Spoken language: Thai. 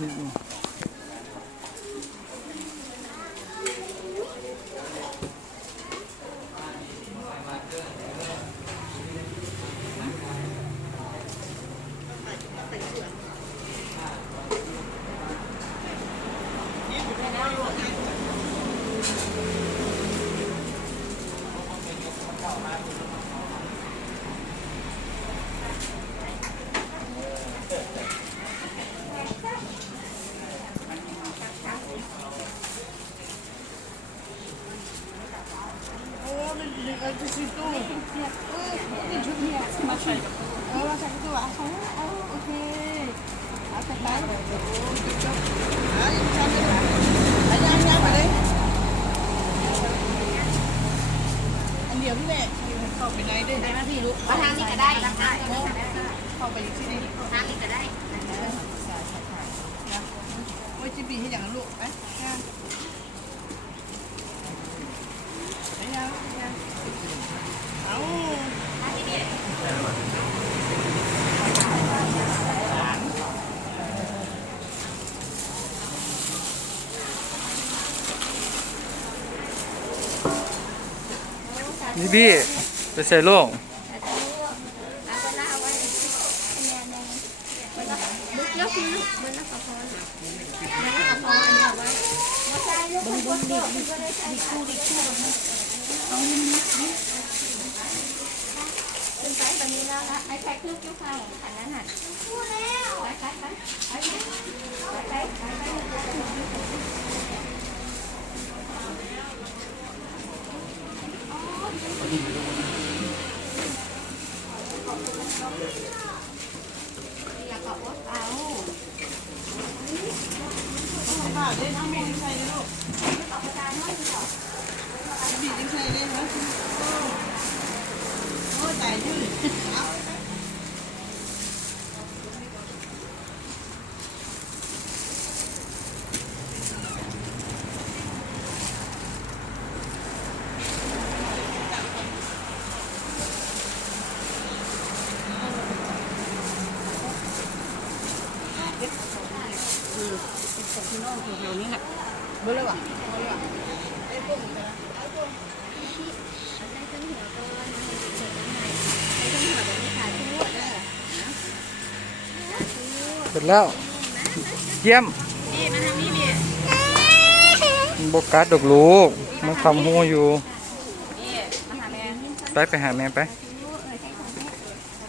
นิดนึงเดี๋ยวพี่แม่เข้าไปในด้วยนะพี่ลูก ทางนี้ก็ได้ทางนี้ก็ได้ เข้าไปอยู่ที่นี่ ทางนี้ก็ได้ โอ้ยจิบีให้อย่างนั้นลูกไปเอานี่พี่ไปใส่โล่งเป็นไปแบบนี้แล้วนะไอ้ใครเครื่องเกี่ยวข้าวอันนั้นน่ะไปไปไปไปไปอยากกลับรถเอา ค่ะเล่นน้ำบีบใส่เลยลูก เอาไปตามน้อยดีกว่า บีบใส่เลยนะโอ้ใจยืดเอาของพี่น้องแถวนี้แหละเบอร์เลยว่ะไอ้พวกนี้นะไอ้พวก ได้เครื่องหัวตัวนั้นให้เฉยๆให้เครื่องหัวแบบนี้ขายทั่วเด้อ เสร็จแล้วเยี่ยม นี่มาทำนี่ดิ บกัดดอกลูกมันคำหูอยู่ นี่มาหาแม่ ไปหาแม่ไป